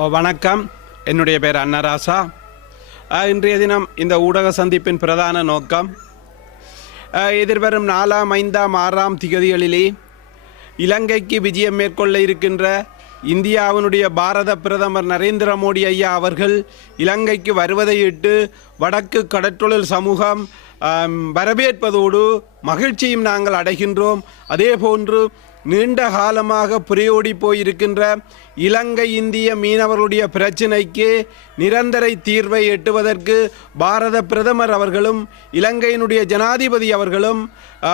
ஓ, வணக்கம். என்னுடைய பேர் அன்னராசா. இன்றைய தினம் இந்த ஊடக சந்திப்பின் பிரதான நோக்கம் எதிர்வரும் நாலாம் ஐந்தாம் ஆறாம் திகதிகளிலே இலங்கைக்கு விஜயம் மேற்கொள்ள இருக்கின்ற இந்தியாவினுடைய பாரத பிரதமர் நரேந்திர மோடி ஐயா அவர்கள் இலங்கைக்கு வருவதையிட்டு வடக்கு கடற்றொழில் சமூகம் வரவேற்பதோடு மகிழ்ச்சியும் நாங்கள் அடைகின்றோம். அதேபோன்று நீண்ட காலமாக புரையோடி போயிருக்கின்ற இலங்கை இந்திய மீனவர்களுடைய பிரச்சினைக்கு நிரந்தர தீர்வை எட்டுவதற்கு பாரத பிரதமர் அவர்களும் இலங்கையினுடைய ஜனாதிபதி அவர்களும்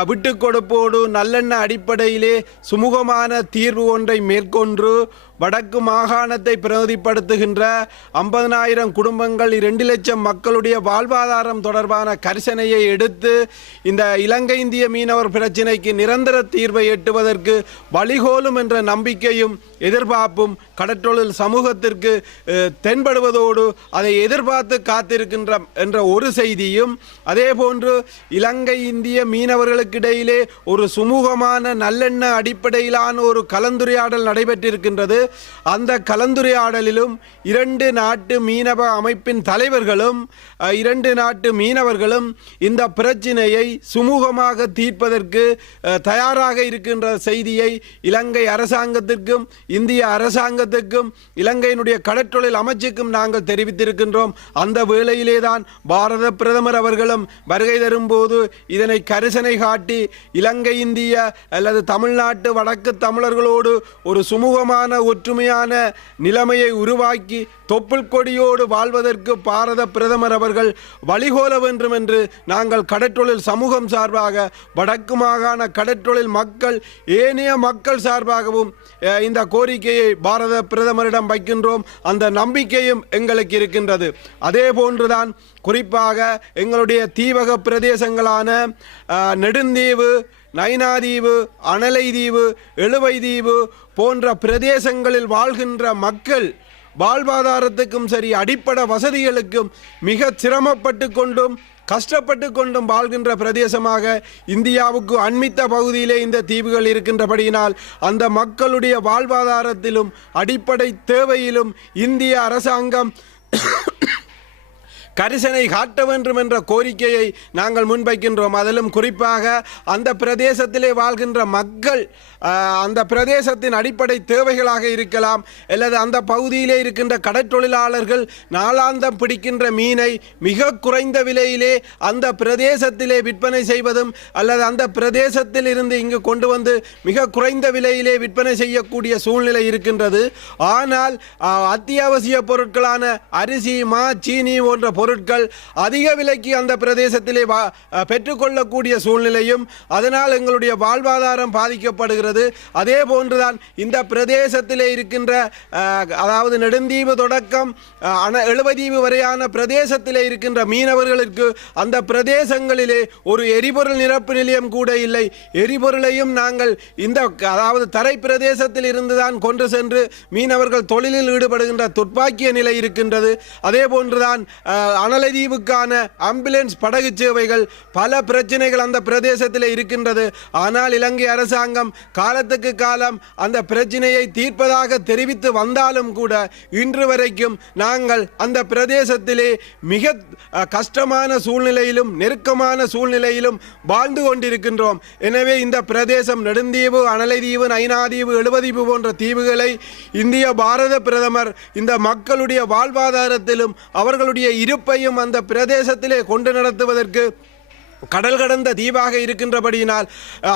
விட்டு கொடுப்போடு நல்லெண்ண அடிப்படையிலே சுமூகமான தீர்வு ஒன்றை மேற்கொண்டு வடக்கு மாகாணத்தை பிரதிப்படுத்துகின்ற ஐம்பதனாயிரம் குடும்பங்கள் இரண்டு லட்சம் மக்களுடைய வாழ்வாதாரம் தொடர்பான கரிசனையை எடுத்து இந்த இலங்கை இந்திய மீனவர் பிரச்சினைக்கு நிரந்தர தீர்வை எட்டுவதற்கு வழிகோலும் என்ற நம்பிக்கையும் எதிர்பார்ப்பும் கடற்றொழில் சமூகத்திற்கு தென்படுவதோடு அதை எதிர்பார்த்து காத்திருக்கின்ற என்ற ஒரு செய்தியும் அதேபோன்று இலங்கை இந்திய மீனவர்கள் அவர்களுக்கிடையிலே ஒரு சுமூகமான நல்லெண்ண அடிப்படையிலான ஒரு கலந்துரையாடல் நடைபெற்றிருக்கின்றது. அந்த கலந்துரையாடலிலும் இரண்டு நாட்டு மீனவ அமைப்பின் தலைவர்களும் இரண்டு நாட்டு மீனவர்களும் இந்த பிரச்சினையை சுமூகமாக தீர்ப்பதற்கு தயாராக இருக்கின்ற செய்தியை இலங்கை அரசாங்கத்திற்கும் இந்திய அரசாங்கத்திற்கும் இலங்கையினுடைய கடற்றொழில் அமைச்சுக்கும் நாங்கள் தெரிவித்திருக்கின்றோம். அந்த வேளையிலே தான் பாரத பிரதமர் அவர்களும் வருகை தரும்போது இதனை கரிசனை காட்டி இலங்கை இந்திய அல்லது தமிழ்நாட்டு வடக்கு தமிழர்களோடு ஒரு சுமூகமான ஒற்றுமையான நிலைமையை உருவாக்கி தொப்புள் கொடியோடு வாழ்வதற்கு பாரத பிரதமர் அவர்கள் வழிகோல வேண்டும் என்று நாங்கள் கடற்றொழில் சமூகம் சார்பாக வடக்கு மாகாண கடற்றொழில் மக்கள் ஏனைய மக்கள் சார்பாகவும் இந்த கோரிக்கையை பாரத பிரதமரிடம் வைக்கின்றோம். அந்த நம்பிக்கையும் எங்களுக்கு இருக்கின்றது. அதே போன்றுதான் குறிப்பாக எங்களுடைய தீவக பிரதேசங்களான நெடுந்தீவு நைனாதீவு அனலைதீவு எழுவைதீவு போன்ற பிரதேசங்களில் வாழ்கின்ற மக்கள் வாழ்வாதாரத்துக்கும் சரி அடிப்படை வசதிகளுக்கும் மிக சிரமப்பட்டு கொண்டும் கஷ்டப்பட்டு கொண்டும் வாழ்கின்ற பிரதேசமாக இந்தியாவுக்கு அண்மித்த பகுதியிலே இந்த தீவுகள் இருக்கின்றபடியினால் அந்த மக்களுடைய வாழ்வாதாரத்திலும் அடிப்படை தேவையிலும் இந்திய அரசாங்கம் கரிசனை காட்ட வேண்டும் என்ற கோரிக்கையை நாங்கள் முன்வைக்கின்றோம். அதிலும் குறிப்பாக அந்த பிரதேசத்திலே வாழ்கின்ற மக்கள் அந்த பிரதேசத்தின் அடிப்படை தேவைகளாக இருக்கலாம். அல்லது அந்த பகுதியிலே இருக்கின்ற கடற்றொழிலாளர்கள் நாளாந்தம் பிடிக்கின்ற மீனை மிக குறைந்த விலையிலே அந்த பிரதேசத்திலே விற்பனை செய்வதும் அல்லது அந்த பிரதேசத்தில் இருந்து இங்கு கொண்டு வந்து மிக குறைந்த விலையிலே விற்பனை செய்யக்கூடிய சூழ்நிலை இருக்கின்றது. ஆனால் அத்தியாவசிய பொருட்களான அரிசி மா சீனி போன்ற பொருட்கள் அதிக விலைக்கு அந்த பிரதேசத்திலே வா பெற்றுக்கொள்ளக்கூடிய சூழ்நிலையும் அதனால் எங்களுடைய வாழ்வாதாரம் பாதிக்கப்படுகிறது. அதே போன்றுதான் இந்த பிரதேசத்திலே இருக்கின்ற அதாவது நெடுந்தீவு தொடக்கம் அண எழுபதீவு வரையான பிரதேசத்திலே இருக்கின்ற மீனவர்களுக்கு அந்த பிரதேசங்களிலே ஒரு எரிபொருள் நிரப்பு நிலையம் கூட இல்லை. எரிபொருளையும் நாங்கள் இந்த அதாவது தரை பிரதேசத்தில் இருந்துதான் கொண்டு சென்று மீனவர்கள் தொழிலில் ஈடுபடுகின்ற துப்பாக்கிய நிலை இருக்கின்றது. அதே போன்றுதான் அனலதீவுக்கான ஆம்புலன்ஸ் படகு சேவைகள் பல பிரச்சனைகள் அந்த பிரதேசத்தில் இருக்கின்றது. ஆனால் இலங்கை அரசாங்கம் காலத்துக்கு காலம் அந்த பிரச்சனையை தீர்ப்பதாக தெரிவித்து வந்தாலும் கூட இன்று வரைக்கும் நாங்கள் அந்த பிரதேசத்திலே மிக கஷ்டமான சூழ்நிலையிலும் நெருக்கமான சூழ்நிலையிலும் வாழ்ந்து கொண்டிருக்கின்றோம். எனவே இந்த பிரதேசம் நெடுந்தீவு அனலைதீவு நைனாதீவு எழுபதீவு போன்ற தீவுகளை இந்திய பாரத பிரதமர் இந்த மக்களுடைய வாழ்வாதாரத்திலும் அவர்களுடைய இருப்பையும் அந்த பிரதேசத்திலே கொண்டு நடத்துவதற்கு கடல் கடந்த தீவாக இருக்கின்றபடியினால்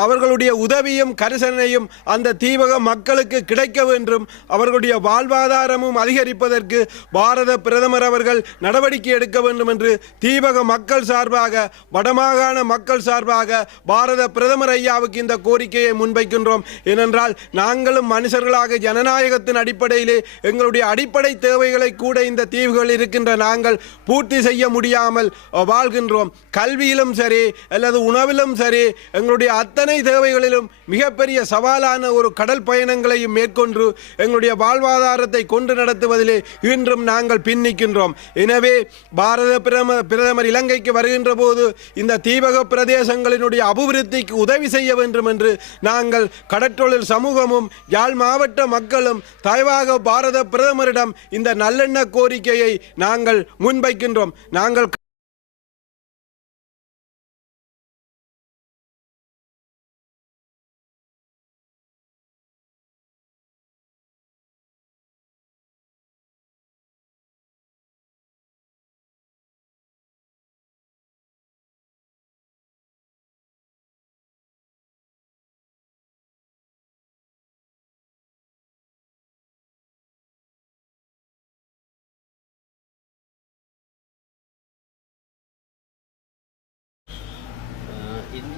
அவர்களுடைய உதவியும் கரிசனையும் அந்த தீவக மக்களுக்கு கிடைக்க வேண்டும். அவர்களுடைய வாழ்வாதாரமும் அதிகரிப்பதற்கு பாரத பிரதமர் அவர்கள் நடவடிக்கை எடுக்க வேண்டும் என்று தீவக மக்கள் சார்பாக வடமாகாண மக்கள் சார்பாக பாரத பிரதமர் ஐயாவுக்கு இந்த கோரிக்கையை முன்வைக்கின்றோம். ஏனென்றால் நாங்களும் மனுஷர்களாக ஜனநாயகத்தின் அடிப்படையிலே எங்களுடைய அடிப்படை தேவைகளை கூட இந்த தீவுகள் இருக்கின்ற நாங்கள் பூர்த்தி செய்ய முடியாமல் வாழ்கின்றோம். கல்வியிலும் சரி சரி அல்லது உணவிலும் சரி எங்களுடைய அத்தனை தேவைகளிலும் மிகப்பெரிய சவாலான ஒரு கடல் பயணங்களையும் மேற்கொண்டு எங்களுடைய வாழ்வாதாரத்தை கொண்டு நடத்துவதிலே இன்றும் நாங்கள் பின்னிக்கின்றோம். எனவே பாரத பிரம பிரதமர் இலங்கைக்கு வருகின்ற போது இந்த தீபக பிரதேசங்களினுடைய அபிவிருத்திக்கு உதவி செய்ய வேண்டும் என்று நாங்கள் கடற்றொழில் சமூகமும் யாழ் மாவட்ட மக்களும் தயவாக பாரத பிரதமரிடம் இந்த நல்லெண்ண கோரிக்கையை நாங்கள் முன்வைக்கின்றோம். நாங்கள்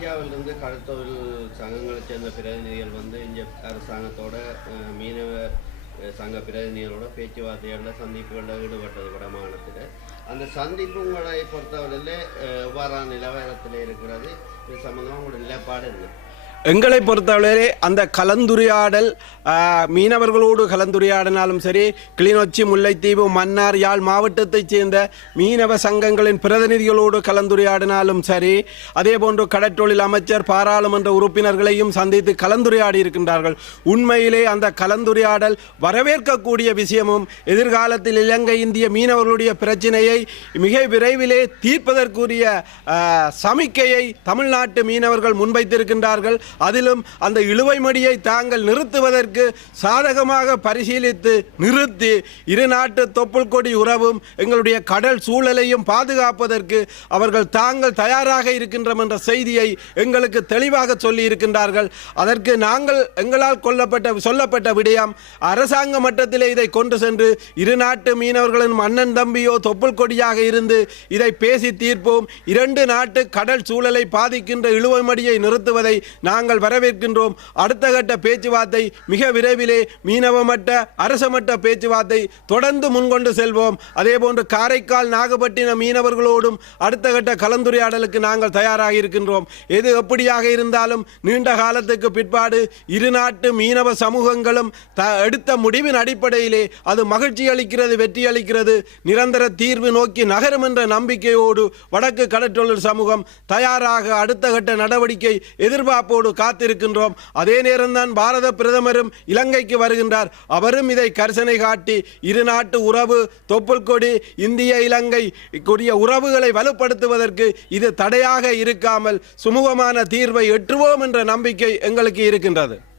இந்தியாவிலிருந்து கடற்தொழில் சங்கங்களைச் சேர்ந்த பிரதிநிதிகள் வந்து இங்கே அரசாங்கத்தோட மீனவ சங்க பிரதிநிதிகளோட பேச்சுவார்த்தைகளில் சந்திப்புகளில் ஈடுபட்டது வடமாகாணத்தில் அந்த சந்திப்புங்களை பொறுத்தவரையில் எவ்வாறான நிலவரத்தில் இருக்கிறது இது சம்மந்தமாக உங்களோட நிலைப்பாடு இருக்குது எங்களை பொறுத்தவரையிலே அந்த கலந்துரையாடல் மீனவர்களோடு கலந்துரையாடினாலும் சரி கிளிநொச்சி முல்லைத்தீவு மன்னார் யாழ் மாவட்டத்தைச் சேர்ந்த மீனவ சங்கங்களின் பிரதிநிதிகளோடு கலந்துரையாடினாலும் சரி அதே போன்று கடற்றொழில் அமைச்சர் பாராளுமன்ற உறுப்பினர்களையும் சந்தித்து கலந்துரையாடி இருக்கின்றார்கள். உண்மையிலே அந்த கலந்துரையாடல் வரவேற்கக்கூடிய விஷயமும் எதிர்காலத்தில் இலங்கை இந்திய மீனவர்களுடைய பிரச்சினையை மிக விரைவிலே தீர்ப்பதற்குரிய சமிக்கையை தமிழ்நாட்டு மீனவர்கள் முன்வைத்திருக்கின்றார்கள். அதிலும் அந்த இழுவை மடியை தாங்கள் நிறுத்துவதற்கு சாதகமாக பரிசீலித்து நிறுத்தி இரு நாட்டு தொப்புள் கொடி உறவும் எங்களுடைய கடல் சூழலையும் பாதுகாப்பதற்கு அவர்கள் தாங்கள் தயாராக இருக்கின்றோம் என்ற செய்தியை எங்களுக்கு தெளிவாக சொல்லி இருக்கின்றார்கள் அதற்கு நாங்கள் எங்களால் கொல்லப்பட்ட சொல்லப்பட்ட விடயம் அரசாங்க மட்டத்திலே இதை கொண்டு சென்று இரு நாட்டு மீனவர்களின் அண்ணன் தம்பியோ தொப்புள் கொடியாக இருந்து இதை பேசி தீர்ப்போம். இரண்டு நாட்டு கடல் சூழலை பாதிக்கின்ற இழுவை மடியை நிறுத்துவதை நாங்கள் வரவேற்கின்றோம். அடுத்த கட்ட பேச்சுவார்த்தை மிக விரைவிலே மீனவ மட்ட அரச மட்ட பேச்சுவார்த்தை தொடர்ந்து முன்கொண்டு செல்வோம். அதே போன்று காரைக்கால் நாகப்பட்டினம் மீனவர்களோடும் அடுத்த கட்ட கலந்துரையாடலுக்கு நாங்கள் தயாராக இருக்கின்றோம். எது எப்படியாக இருந்தாலும் நீண்ட காலத்துக்கு பிற்பாடு இரு நாட்டு மீனவ சமூகங்களும் த எடுத்த முடிவின் அடிப்படையிலே அது மகிழ்ச்சி அளிக்கிறது வெற்றி அளிக்கிறது. நிரந்தர தீர்வு நோக்கி நகரும் என்ற நம்பிக்கையோடு வடக்கு கடற்றொழில் சமூகம் தயாராக அடுத்த கட்ட நடவடிக்கை எதிர்பார்ப்போடு காத்திருக்கின்றோம். அதே நேரம்தான் பாரத பிரதமரும் இலங்கைக்கு வருகின்றார். அவரும் இதை கரிசனை காட்டி இரு நாட்டு உறவு தொப்புள் கொடி இந்திய இலங்கை கூடிய உறவுகளை வலுப்படுத்துவதற்கு இது தடையாக இருக்காமல் சுமூகமான தீர்வை எட்டுவோம் என்ற நம்பிக்கை எங்களுக்கு இருக்கின்றது.